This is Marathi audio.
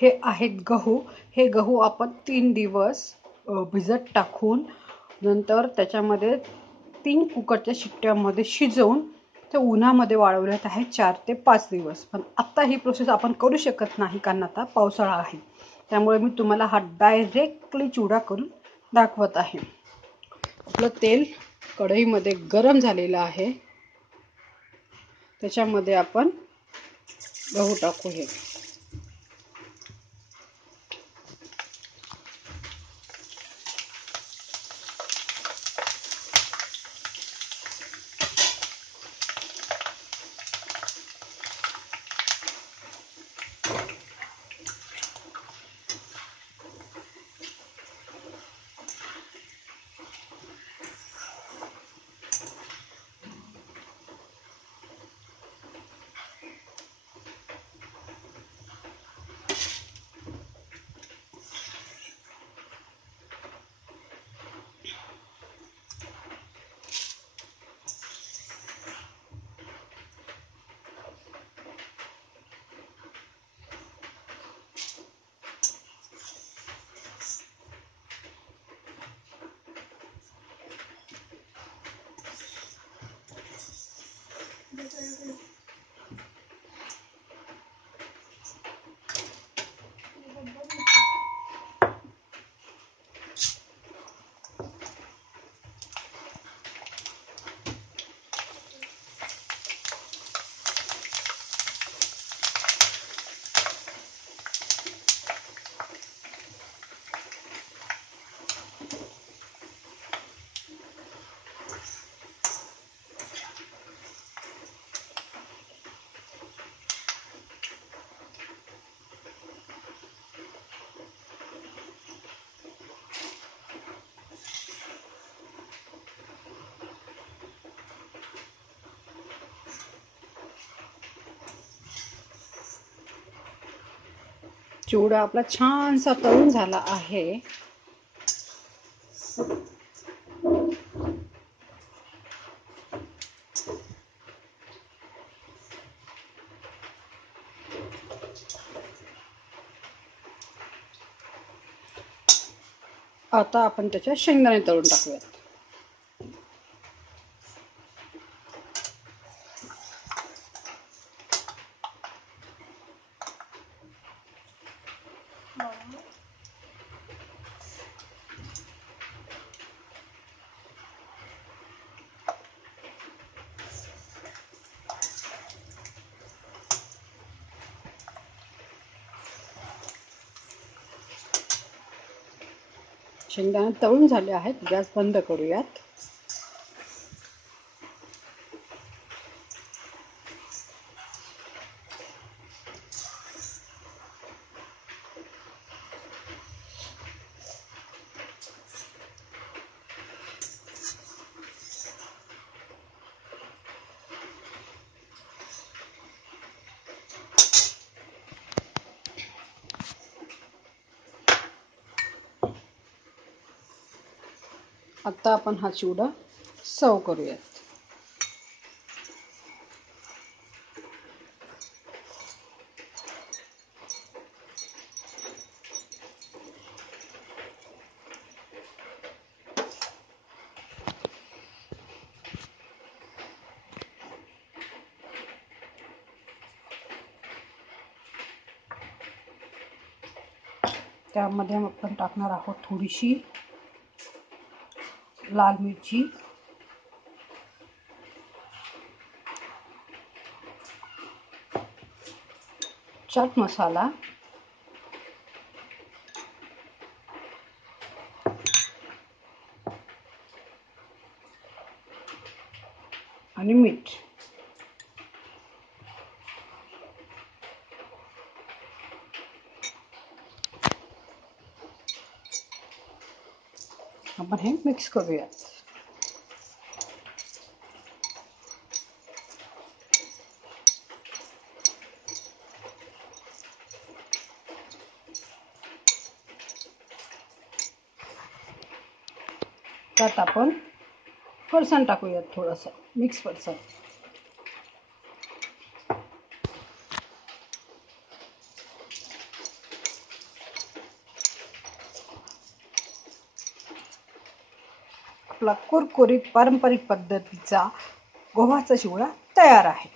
हे आहेत गहू. हे गहू आपण 3 दिवस भिजत टाकून नंतर त्याच्यामध्ये 3 कुकरच्या शिट्ट्यामध्ये शिजवून ते उन्हामध्ये वाळवण्यात आहे 4 ते 5 दिवस. पण आता ही प्रोसेस आपण करू शकत नाही कारण आता पावसाळा आहे. त्यामुळे मी तुम्हाला हा डायरेक्टली चिवडा करून दाखवत आहे. आपलं तेल कढईमध्ये गरम झालेलं आहे. त्याच्यामध्ये आपण गहू टाकू. हे चिवडा आपला छानसा तळून झाला आहे. आता आपण त्याच्यात शेंगदाणे तळून टाकूयात. शेंगदाणे तळून झाले आहेत. गॅस बंद करूयात. आता आपण हा चिवडा सर्व करूयात. त्यामध्ये आपण टाकणार आहोत थोडीशी लाल मिरची, चाट मसाला, आणि मीठ. आपण हे मिक्स करूयात. त्यात आपण फरसाण टाकूयात, थोडंसं मिक्स फरसाण. आपला कुरकुरीत पारंपरिक पद्धतीचा गव्हाचा चिवडा तयार आहे.